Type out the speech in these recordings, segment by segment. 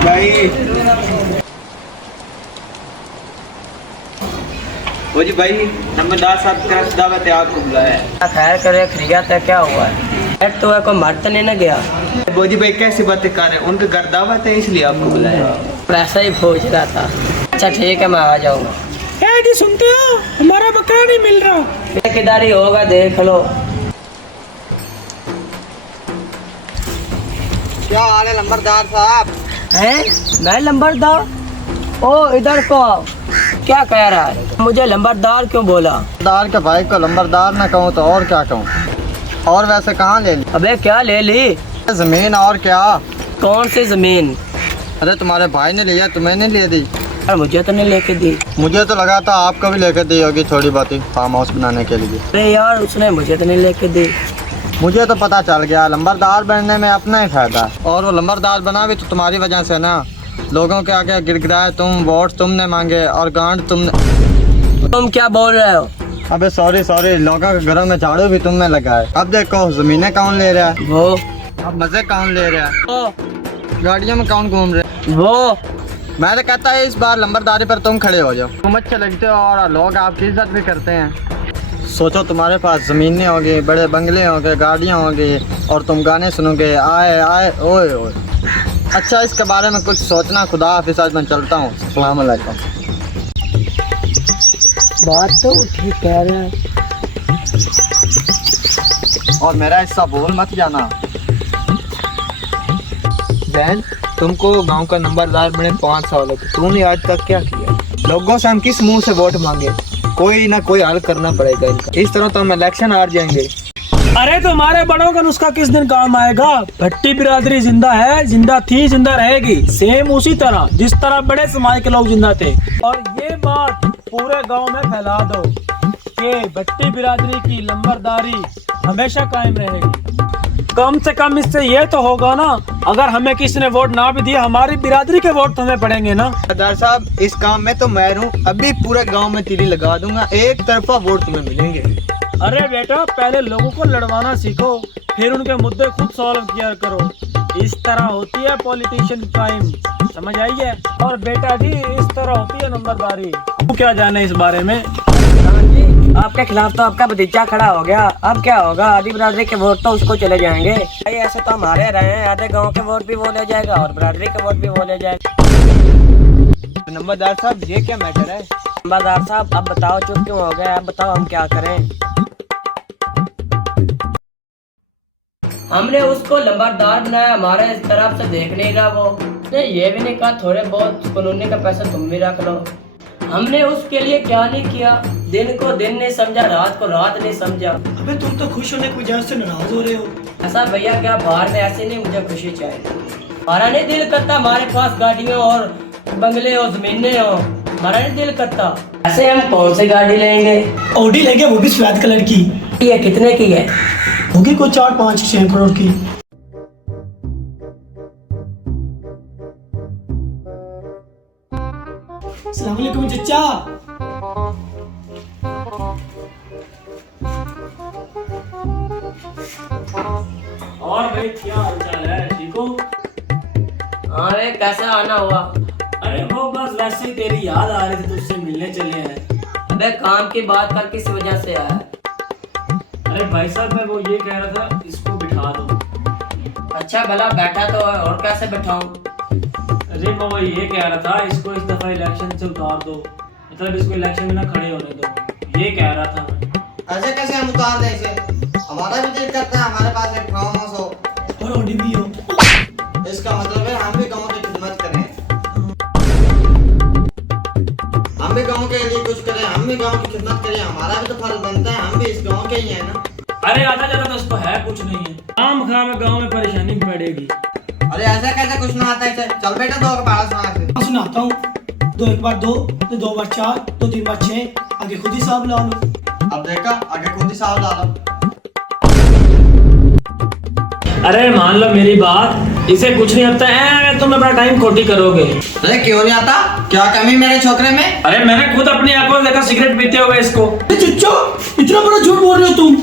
भाई वो जी भाई नंबरदार साहब की तरफ से दावत है, आपको बुलाया है। खैर करे खरीदा क्या हुआ है? तो है, कोई मर तो नहीं ना गया? वो जी भाई कैसी बातें कर रहे हैं, उनके घर दावत है इसलिए आपको बुलाया है। पैसा ही पूछ रहा था। अच्छा ठीक है, मैं आ जाऊँगा। जी सुनते हो, हमारा बकरा नहीं मिल रहा। ठेकेदारी होगा देख लो। क्या हाल है नंबरदार साहब? हैं मैं लंबरदार? ओ इधर को आओ। क्या कह रहा है? मुझे लंबरदार क्यों बोला? लंबरदार के भाई को लंबरदार ना कहूँ तो और क्या कहूँ? और वैसे कहाँ ले ली? अबे क्या ले ली? जमीन और क्या? कौन सी जमीन? अरे तुम्हारे भाई ने लिया, तुम्हें नहीं ले दी? और मुझे तो नहीं लेके दी। मुझे तो लगा था आपको भी लेकर दी होगी थोड़ी बहुत ही फार्म हाउस बनाने के लिए। अरे यार उसने मुझे तो नहीं लेके दी। मुझे तो पता चल गया लंबरदार बनने में अपना ही फायदा है। और वो लंबरदार बना भी तो तुम्हारी वजह से ना। लोगों के आगे गिड़गिड़ाए तुम, वोट तुमने मांगे और गांड तुमने। तुम क्या बोल रहे हो? अबे सॉरी लोगों के घरों में झाड़ू भी तुमने लगाए। अब देखो जमीनें कौन ले रहा है? वो। अब मजे कौन ले रहा है? वो। गाड़ियों में कौन घूम रहे? वो। मैं तो कहता है इस बार लंबरदारी पर तुम खड़े हो जाओ। तुम अच्छे लगते हो और लोग आपकी इज्जत भी करते हैं। सोचो तुम्हारे पास ज़मीनें होंगी, बड़े बंगले होंगे, गाड़ियाँ होंगी और तुम गाने सुनोगे आए आए ओए ओए। अच्छा इसके बारे में कुछ सोचना। खुदा हाफिज़, आज मैं चलता हूँ। अस्सलाम वालेकुम। बात तो ठीक कह रहा है। और मेरा हिस्सा भूल मत जाना। बहन तुमको गांव का नंबरदार बने 5 साल हो गए, तुमने आज तक क्या किया? लोगों से हम किस मुंह से वोट मांगे? कोई ना कोई हल करना पड़ेगा इनका। इस तरह तो हम इलेक्शन हार जाएंगे। अरे तुम्हारे बड़ों का नुस्खा किस दिन काम आएगा? भट्टी बिरादरी जिंदा है, जिंदा थी, जिंदा रहेगी, सेम उसी तरह जिस तरह बड़े समाज के लोग जिंदा थे। और ये बात पूरे गांव में फैला दो कि भट्टी बिरादरी की लंबरदारी हमेशा कायम रहेगी। कम से कम इससे ये तो होगा ना, अगर हमें किसी ने वोट ना भी दिया, हमारी बिरादरी के वोट तो हमें पड़ेंगे ना। नंबरदार साहब इस काम में तो मैं हूँ, अभी पूरे गांव में तीली लगा दूंगा, एक तरफा वोट तुम्हें मिलेंगे। अरे बेटा पहले लोगों को लड़वाना सीखो, फिर उनके मुद्दे खुद सॉल्व किया करो। इस तरह होती है पॉलिटिशियन टाइम, समझ आई है? और बेटा जी इस तरह होती है नंबरदारी। तू क्या जाने इस बारे में? आपके खिलाफ तो आपका भतीजा खड़ा हो गया, अब क्या होगा? आधी बिरादरी के वोट तो उसको चले जाएंगे। भाई ऐसे तो हमारे रहे हैं, आधे गांव के वोट भी वो ले जाएगा और बिरादरी के वोट भी वो ले जाएगा। नंबरदार साहब ये क्या मैटर है? नंबरदार साहब अब बताओ, चुप क्यों हो गए? अब बताओ हम क्या करें? हमने उसको लंबरदार बनाया, हमारे इस तरफ से देख नहीं रहा वो। ने ये भी नहीं कहा थोड़े बहुत कानूनी का पैसा तुम भी रख लो। हमने उसके लिए क्या नहीं किया, दिन को दिन नहीं समझा, रात को रात नहीं समझा। अबे तुम तो खुश होने की वजह से नाराज हो रहे हो। ऐसा भैया क्या बाहर में ऐसे नहीं, मुझे खुशी चाहिए। हमारा नहीं दिल करता हमारे पास गाड़ियाँ और बंगले और जमीनें हो, हमारा नहीं दिल करता। ऐसे हम कौन सी गाड़ी लेंगे? ऑडी लेंगे, वो भी सफेद कलर की। ये कितने की है? होगी कोई 4-5-6 करोड़ की। अस्सलाम वालेकुम चचा। और भाई क्या हालचाल है? ठीक हो? हाँ वे कैसा आना हुआ? अरे वो बस वैसे ही तेरी याद आ रही थी, तुझसे मिलने चले हैं। अबे काम की बात कर किस वजह से आया? अरे भाई साहब मैं वो ये कह रहा था, इसको बिठा दो। अच्छा भला बैठा तो है, और कैसे बैठाऊं? अरे मैं वो ये कह रहा था, इसको इस दफा इलेक्शन से उतार दो, मतलब इसको इलेक्शन में ना खड़े होने दो, ये कह रहा था मैं। ऐसे कैसे हम उतार दें इसे? हमारा भी दिल करता है हमारे पास एक फार्म हाउस हो और ऑडी भी हो। इसका मतलब है हम भी गांव की खिदमत करें, हम भी गांव के लिए कुछ करें, हम भी गांव की खिदमत करें। हमारा भी तो फर्ज बनता है, हम भी इस गांव के ही हैं ना। अरे आधा ज्यादा तो उसको है कुछ नहीं है, आम खा में गाँव में परेशानी पड़ेगी। अरे ऐसा कैसे कुछ ना आता है? चल बेटा दो का पारा सुना के सुनाता हूँ। 2 1 बार 2, तो 2 बार 4, तो 3 बार 6, आगे खुद ही हिसाब ला लो। अब देखा आगे खुद ही साहब ला लो। अरे मान लो मेरी बात, इसे कुछ नहीं आता है, तुम अपना टाइम खोटी करोगे। अरे क्यों नहीं आता? क्या कमी मेरे छोकरे में? अरे मैंने खुद अपनी आंखों से देखा सिगरेट पीते हुए इसको। चुच्चो इतना बड़ा झूठ बोल रहे हो तुम।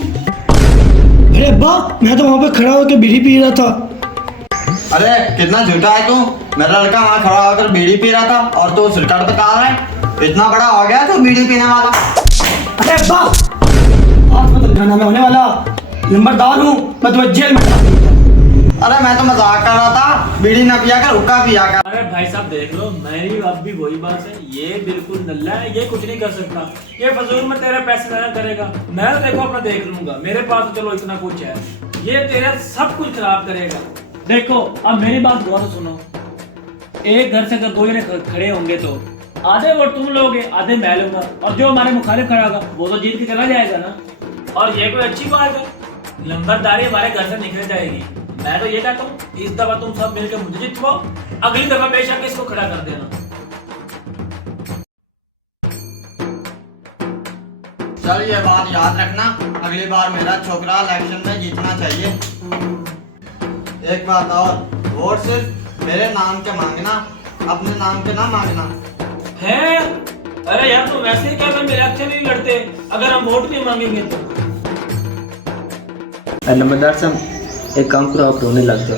अरे अब्बा मैं तो वहाँ पे खड़ा होकर बीड़ी पी रहा था। अरे कितना झूठा है तू। मेरा लड़का वहाँ खड़ा होकर बीड़ी पी रहा था और तू सिरकट पे कहा रहा है। इतना बड़ा हो गया तू बीड़ी पीने वाला। अरे बाप, आज मैं तो मैं होने वाला नंबरदार हूँ, मैं तुम्हें जेल में डाल दूंगा। अरे मैं तो मजाक कर रहा था, बीड़ी ना पिया कर, हुक्का पिया कर। अरे भाई साहब देख लो, मेरी अब भी वही बात है, ये बिल्कुल नल्ला है, ये कुछ नहीं कर सकता, ये फजूल में तेरे पैसे जाया करेगा। मैं तो देखो अपना देख लूंगा, मेरे पास तो चलो इतना कुछ है, ये तेरा सब कुछ खराब करेगा। देखो अब मेरी बात गौर से सुनो, एक घर से अगर दो जने खड़े होंगे तो आधे वोट तुम लोगे, आधे मैं लूंगा, और जो हमारे मुखालिफ खड़ा होगा वो तो जीत के चला जाएगा ना। और ये कोई अच्छी बात है? नंबरदारी हमारे घर से निकल जाएगी। मैं तो ये कहता हूँ इस दफा तुम सब मिलकर मुझे जितवाओ, अगली दफा बेशक इसको खड़ा कर देना। चल ये बात याद रखना, अगली बार मेरा छोकरा इलेक्शन में जीतना चाहिए। एक बात और, वोट सिर्फ मेरे नाम के मांगना, अपने नाम के ना मांगना है। अरे यार तुम वैसे ही कहते मेरे इलेक्शन नहीं लड़ते अगर हम वोट नहीं मांगेंगे तो। नंबरदार साहब एक काम करो, आप रोने लग जाओ।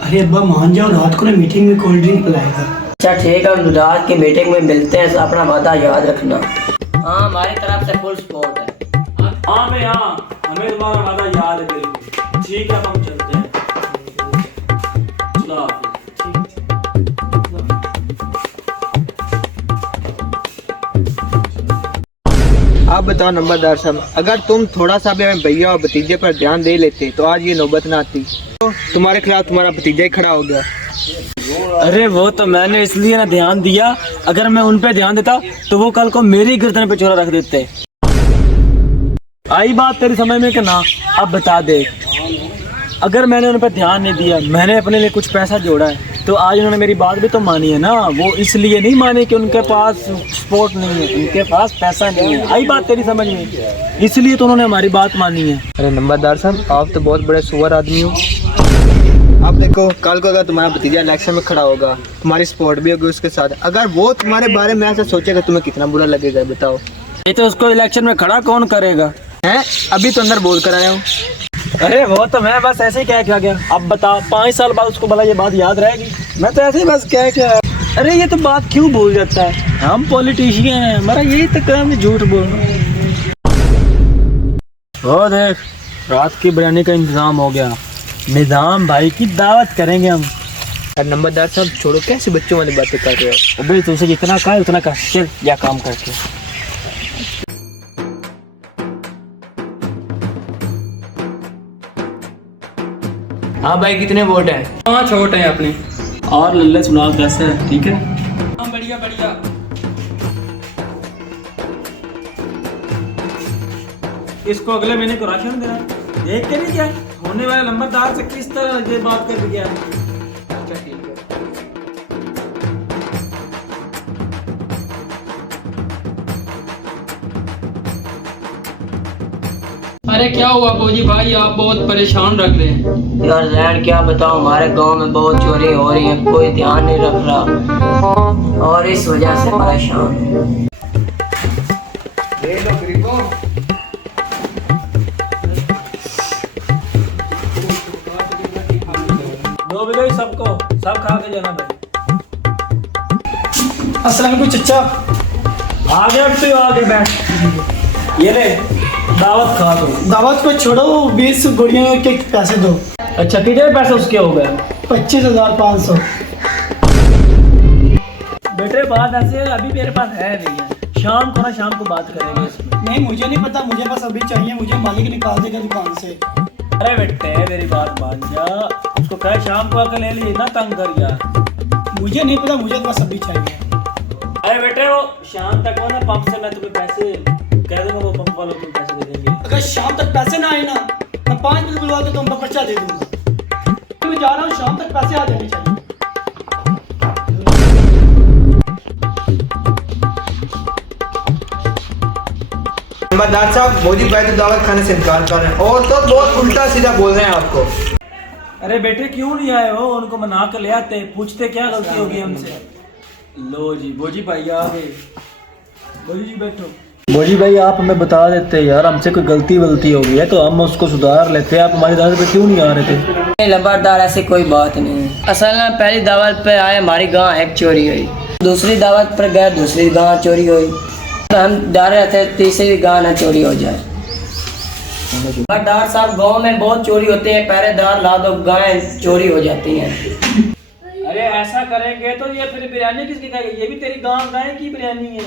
अरे अब्बा मान जाओ, रात को ना मीटिंग में कोल्ड ड्रिंक पिलाएगा। अच्छा ठीक है, हम रात की मीटिंग में मिलते हैं, अपना वादा याद रखना। हाँ हमारी तरफ से फुल सपोर्ट है। हाँ मैं हाँ, हमें तुम्हारा वादा याद है बिल्कुल। ठीक है हम चलते हैं। चलो आप बताओ नंबरदार साहब, अगर तुम थोड़ा सा भी हमें भैया और भतीजे पर ध्यान दे लेते तो आज ये नौबत ना आती। तो तुम्हारे खिलाफ तुम्हारा भतीजा ही खड़ा हो गया। अरे वो तो मैंने इसलिए ना ध्यान दिया, अगर मैं उन पे ध्यान देता तो वो कल को मेरी गर्दन पे छोरा रख देते। आई बात तेरी समझ में कि ना? अब बता दे, अगर मैंने उन पर ध्यान नहीं दिया, मैंने अपने लिए कुछ पैसा जोड़ा है तो आज उन्होंने मेरी बात भी तो मानी है ना। वो इसलिए नहीं मानी कि उनके पास सपोर्ट नहीं है, उनके पास पैसा नहीं है। आई बात तेरी समझ में? इसलिए तो उन्होंने हमारी बात मानी है। अरे नंबरदार साहब आप तो बहुत बड़े सुअर आदमी हो। आप देखो कल को अगर तुम्हारा भतीजा इलेक्शन में खड़ा होगा, तुम्हारी सपोर्ट भी होगी उसके साथ, अगर वो तुम्हारे बारे में ऐसा सोचेगा तुम्हें कितना बुरा लगेगा बताओ। ये तो उसको इलेक्शन में खड़ा कौन करेगा? हैं अभी तो अंदर बोल कर आया हूँ। अरे वो तो मैं बस ऐसे ही कह के आ गया। अब बता 5 साल बाद उसको भला ये बात याद रहेगी? मैं तो ऐसे ही बस कह के आया। अरे ये तो बात क्यों भूल जाता है? हम पॉलिटिशियन हैं, हमारा यही तो काम है झूठ बोलना। वो देख रात की बिरयानी का इंतजाम हो गया, निजाम भाई की दावत करेंगे हम। अरे नंबरदार साहब छोड़ो, कैसी बच्चों वाली बातें कर रहे हो। अबे तुझसे जितना कहा उतना कर, चल या काम करके। हाँ भाई कितने वोट हैं? 5 वोट हैं अपने। और लल्ले सुना 10 है, ठीक है? हाँ बढ़िया बढ़िया। इसको अगले महीने को राशन देना, देख के नहीं क्या होने वाले नंबरदार से किस तरह ये बात कर गया। अच्छा ठीक है। अरे क्या हुआ फौजी भाई, आप बहुत परेशान रख रहे हैं। यार जैन क्या बताऊं, हमारे गांव में बहुत चोरी हो रही है, कोई ध्यान नहीं रख रहा और इस वजह से परेशान हूं। दो बिलो सबको, सब खा के जाना भाई। अस्सलाम वालेकुम चचा। आगे अब तो आगे बैठ, ये ले दावत खा दो। दावत को छोड़ो, 20 गोलियों के पैसे दो। अच्छा कितने पैसे उसके हो गए? 25,500। बेटे बात ऐसे है, अभी मेरे पास है नहीं है, शाम को ना शाम को बात करेंगे इसमें। नहीं मुझे नहीं पता, मुझे बस अभी चाहिए, मुझे मालिक निकाल देगा दुकान से। अरे बेटे मेरी बात मान जा, उसको कहे शाम को आकर ले लिए ना, तंग कर यार। मुझे नहीं पता, मुझे तो बस अभी चाहिए। अरे बेटे वो शाम तक वो ना पंप से मैं तुम्हें पैसे कह दूंगा, वो पंप वालों को पैसे दे देंगे। अगर शाम तक पैसे ना आए ना, मैं 5 बजे बुलवा के तुम पर पर्चा दे दूंगा। मैं जा रहा हूँ, शाम तक पैसे आ जाने चाहिए। नंबरदार साहब मोदी भाई तो दावत खाने से इनकार कर रहे हैं और तो बहुत उल्टा सीधा बोल रहे हैं आपको। अरे बेटे क्यों नहीं आए हो? उनको मना कर ले आते, पूछते क्या गलती होगी हमसे। लो जी बोजी भाई आ गए। बोजी जी बैठो। बोजी भाई आप हमें बता देते यार, हमसे कोई गलती वलती हो गई है तो हम उसको सुधार लेते। आप हमारी दावत पे क्यों नहीं आ रहे थे? नहीं लंबरदार, ऐसी कोई बात नहीं है। असल में पहली दावत पे आए हमारी गां एक चोरी हुई, दूसरी दावत पर गए दूसरी गां चोरी हुई, तो हम डर रहे थे तीसरी गां ना चोरी हो जाए। लंबरदार साहब गाँव में बहुत चोरी होती है, पहरेदार ला दो गायें चोरी हो जाती हैं। अरे ऐसा करेंगे तो ये फिर बिरयानी किसकी खाएगी? ये भी तेरी गाँव गाय की बिरयानी है।